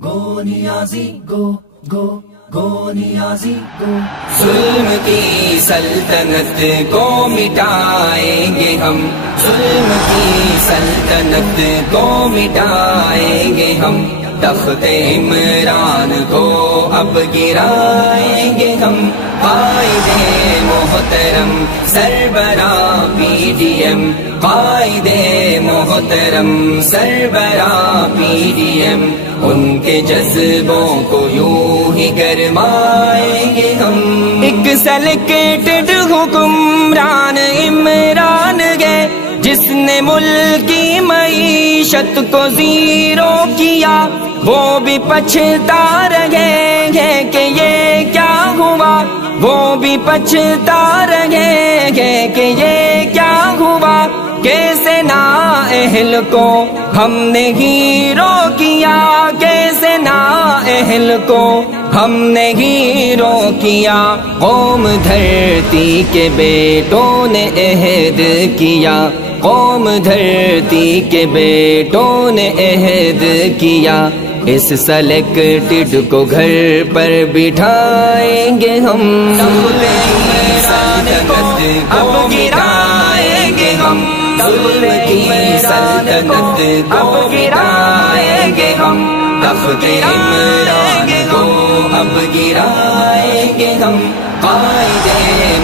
گو نیازی گو گو گو نیازی گو. ظلم کی سلطنت کو مٹائیں گے ہم، ظلم کی سلطنت کو مٹائیں گے ہم، تخت عمران کو اب گرائیں گے ہم. قائد محترم سربراہ پی ڈی ایم، قائد محترم سربراہ پی ڈی ایم، ان کے جذبوں کو یوں ہی گرمائیں گے ہم. ایک سلیکٹڈ حکمران عمران گئے جس نے ملک کی معیشت کو زیرو کیا، وہ بھی پچھتا رہے گے کہ یہ کیا ہوا، وہ بھی پچھتا رہے گے کہ یہ کیا ہوا. کیسے نااہل کو ہم نے ہیرو کیا، کیسے نااہل کو ہم نے ہیرو کیا. قوم دھرتی کے بیٹوں نے عہد کیا، قوم دھرتی کے بیٹوں نے عہد کیا. اس سلیکٹڈ کو گھر پر بٹھائیں گے ہم، اب گرائیں گے ہم، ظلم کی سلطنت کو گرائیں گے ہم، تخت عمران کو اب گرائیں گے ہم. قائد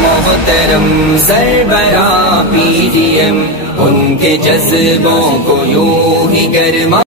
محترم سربراہ پی ڈی ایم، ان کے جذبوں کو یوں ہی گرما